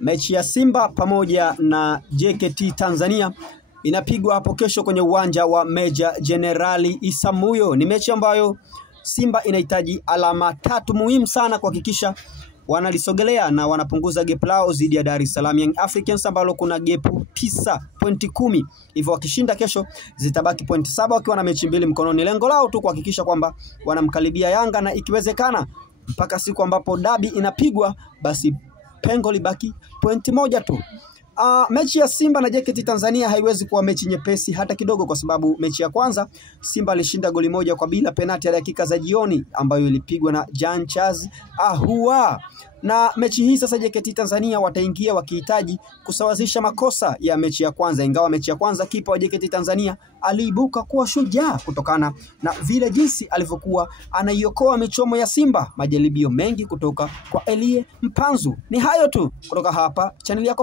Mechi ya Simba pamoja na JKT Tanzania inapigwa hapo kesho kwenye uwanja wa Meja Jenerali Isamuhyo. Ni mechi ambayo Simba inahitaji alama 3 muhimu sana kuhakikisha wanalisogelea na wanapunguza gap lao dhidi ya Dar es Salaam Young Africans ambalo kuna gap 9 pointi 10. Hivyo wakishinda kesho zitabaki pointi 7 wakiwa na mechi 2 mkononi. Lengo lao tu kuhakikisha kwamba wanamkaribia Yanga, na ikiwezekana mpaka siku ambapo dabi inapigwa basi pengo libaki pointi 1 tu. Mechi ya Simba na JKT Tanzania haiwezi kuwa mechi nyepesi hata kidogo, kwa sababu mechi ya kwanza Simba alishinda goli 1-0 penalti ya dakika za jioni ambayo ilipigwa na Jean Charles Ahoua. Na mechi hii sasa JKT Tanzania wataingia wakihitaji kusawazisha makosa ya mechi ya kwanza, ingawa mechi ya kwanza kipa wa JKT Tanzania aliibuka kuwa shujaa kutokana na vile jinsi alivyokuwa anaiokoa michomo ya Simba. Majaribio mengi kutoka kwa Elie Mpanzu. Ni hayo tu kutoka hapa channel yako.